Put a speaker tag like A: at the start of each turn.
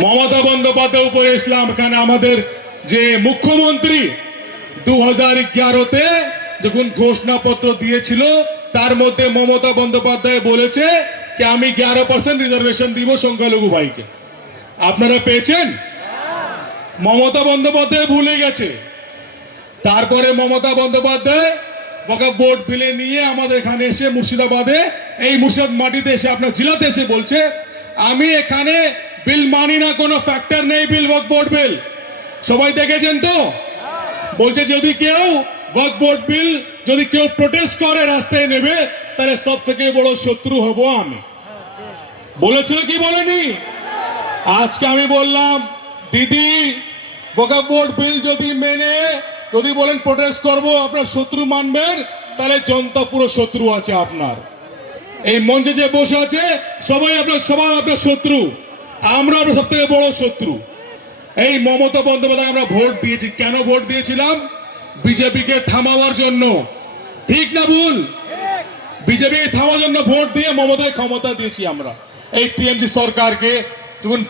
A: মমতা বন্দ্যোপাধ্যায়, উপরে ইসলাম এখানে আমাদের যে মুখ্যমন্ত্রী দু হাজার এগারোতে যখন ঘোষণাপত্র দিয়েছিল, তার মধ্যে মমতা বন্দ্যোপাধ্যায় বলেছে যে, আমি এগারো পার্সেন্ট রিজার্ভেশন দিব সংখ্যালঘু ভাইকে। আপনারা পেয়েছেন? মমতা বন্দ্যোপাধ্যায় ভুলে গেছে। তারপরে মমতা বন্দ্যোপাধ্যায় ভোট বিলে নিয়ে আমাদের এখানে এসে মুর্শিদাবাদে, এই মুর্শিদাবাদ মাটিতে এসে, আপনার জেলাতে এসে বলছে, আমি এখানে বিল মানি না, কোনো ফ্যাক্টর নেই বিল ওয়াক বোর্ড বিল সবাই দেখেছেন তো? বলছে, যদি কেউ ওয়াক বোর্ড বিল যদি কেউ প্রোটেস্ট করে, রাস্তায় নেবে, তাহলে সব থেকে বড় শত্রু হব আমি। বলেছিল কি বলেনি? আজকে আমি বললাম, দিদি বোকা বোর্ড বিল যদি মেনে, যদি বলেন প্রোটেস্ট করব, আপনার শত্রু মানবেন, তাহলে জনতা পুরো শত্রু আছে আপনার। এই মঞ্চে যে বসে আছে, সবাই আপনার সবাই আপনার শত্রু। আমরা সব থেকে বড় শত্রু। এই মমতা বন্দ্যোপাধ্যায়, আমরা ভোট দিয়েছি। কেন ভোট দিয়েছিলাম? বিজেপিকে থামাবার জন্য। ঠিক না ভুল? বিজেপি থামার জন্য ভোট দিয়ে মমতায় ক্ষমতা দিয়েছি আমরা। এই টিএমসি সরকারকে। যখন